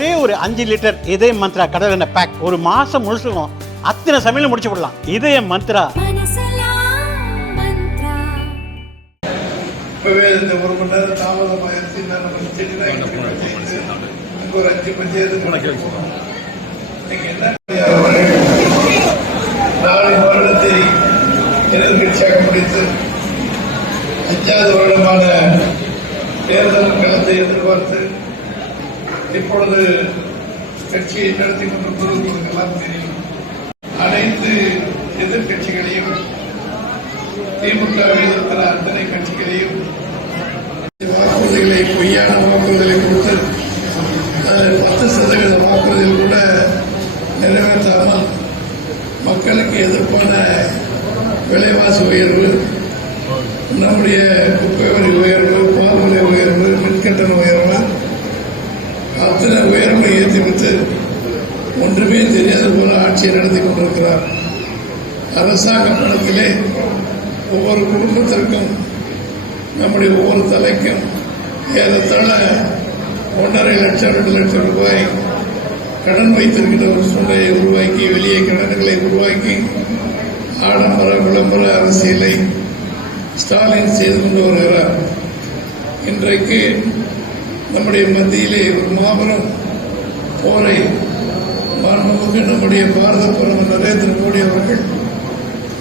ஒரே ஒரு 5 லிட்டர் இதய மந்த்ரா கடல் எண்ணெய் பேக் ஒரு மாசம் முழுசுக்கும் அத்தனை சமையல் முடிச்சு விடலாம். இதய மந்த்ரா. இந்த 1 மணி நேரம் தாமதமாயிருச்சு. ஒரு 5 பஞ்சாயத்து நாளை வருடத்தை எதிர்கட்சியாக முடித்து 5வது வருடமான தேர்தல் களத்தை எதிர்பார்த்து இப்பொழுது கட்சியை நடத்தி கொண்டிருப்பதற்கெல்லாம் தெரியும். அனைத்து எதிர்கட்சிகளையும் திமுகவை எதிர்க்கிற அத்தனை கட்சிகளையும் வாக்குறுதிகளை பொய்யான வாக்குறுதிகளை கொடுத்து 10% வாக்குறுதிகள் கூட நிறைவேற்றாமல் மக்களுக்கு எதிர்ப்பான விலைவாசி உயர்வு, நம்முடைய குப்பை வரி உயர்வு, பால் விலை உயர்வு, மின்கட்டண உயர்வு, அத்தனை உயர்வை ஏற்றிவிட்டு ஒன்றுமே தெரியாத போல ஆட்சியை நடத்தி கொண்டிருக்கிறார். அரசாங்க பணத்திலே ஒவ்வொரு குடும்பத்திற்கும் நம்முடைய ஒவ்வொரு தலைக்கும் ஏறத்தாழ 1.5 லட்சம் 2 லட்சம் ரூபாய் கடன் வைத்திருக்கிற ஒரு சூழ்நிலையை உருவாக்கி, வெளியே கடன்களை உருவாக்கி ஆடம்பர விளம்பர அரசியலை ஸ்டாலின் செய்து கொண்டு வருகிறார். இன்றைக்கு நம்முடைய மத்தியிலே ஒரு மாபெரும் போரை மாண்புமிகு நம்முடைய பாரத பிரதமர் நரேந்திர மோடி அவர்கள்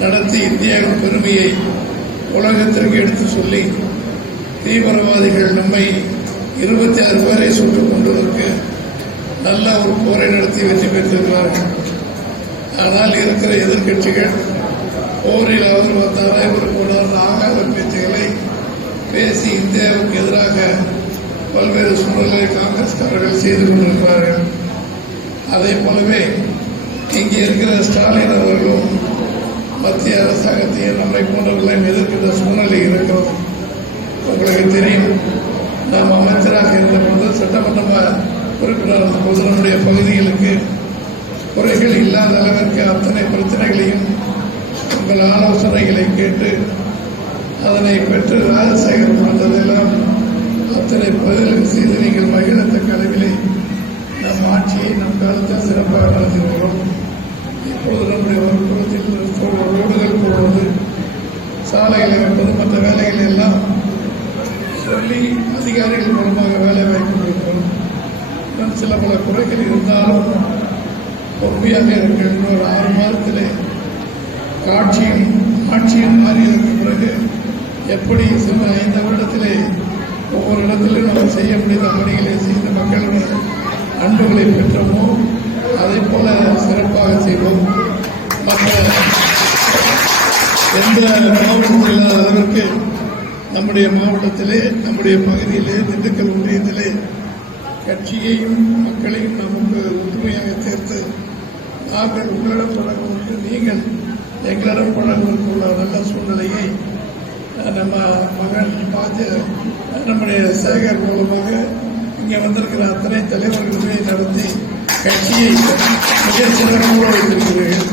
நடத்தி இந்தியாவின் பெருமையை உலகத்திற்கு எடுத்து சொல்லி தீவிரவாதிகள் நம்மை 26 பேரை சுட்டுக் கொண்டதற்கு நல்ல ஒரு போரை நடத்தி வெற்றி பெற்றிருக்கிறார்கள். ஆனால் இருக்கிற எதிர்கட்சிகள் போரில் அவர் வந்தாரா இவர் போனார் ஆகாத பேச்சுகளை பேசி இந்தியாவுக்கு எதிராக பல்வேறு சூழலை காங்கிரஸ்காரர்கள் செய்து கொண்டிருக்கிறார்கள். அதே போலவே இங்கே இருக்கிற ஸ்டாலின் அவர்களும் மத்திய அரசாங்கத்தையும் நம்மை போன்றவர்களையும் எதிர்க்கின்ற சூழ்நிலை இருக்கிறது. உங்களுக்கு தெரியும், நாம் அமைச்சராக இருந்தபோது சட்டமன்ற உறுப்பினர் போது நம்முடைய பகுதிகளுக்கு குறைகள் இல்லாத அளவிற்கு அத்தனை பிரச்சனைகளையும் உங்கள் ஆலோசனைகளை கேட்டு அதனை பெற்று ராஜசேகரம் வந்ததெல்லாம் அத்தனை பதில்கள் செய்து நீங்கள் மகிழத்தக்க அளவிலே நம் ஆட்சியை நம் காலத்தில் சிறப்பாக நடத்தி வருகிறோம். இப்போது நம்முடைய ஒரு புறத்தில் ரோடுகள் போடுவது, சாலைகளை வைப்பது, மற்ற வேலைகளை எல்லாம் சொல்லி அதிகாரிகள் மூலமாக வேலை வாய்ப்பு கொடுக்கிறோம். சில பல குறைகள் இருந்தாலும் பொறுமையாக இருக்கிற ஒரு 6 மாதத்திலே ஆட்சியும் மாறியதற்கு பிறகு எப்படி 5 வருடத்திலே ஒவ்வொரு இடத்திலும் நாம் செய்ய முடிந்த பணிகளை செய்த மக்களுடைய அன்புகளை பெற்றோமோ அதை போல சிறப்பாக செய்வோம். மற்ற எந்த மாவட்டத்தில் இல்லாத அளவிற்கு நம்முடைய மாவட்டத்திலே, நம்முடைய பகுதியிலே, திண்டுக்கல் ஒன்றியத்திலே கட்சியையும் மக்களையும் நமக்கு ஒற்றுமையாக சேர்த்து நாங்கள் உங்களிடம் பழகுவதற்கு நீங்கள் எங்களிடம் பழகுவதற்குள்ள நல்ல சூழ்நிலையை நம்ம மகன் நம்முடைய சேகர் மூலமாக இங்கே வந்திருக்கிற அத்தனை தலைவர்களுமே நடத்தி கட்சியை மிக சிறப்பாக வைத்திருக்கிறீர்கள்.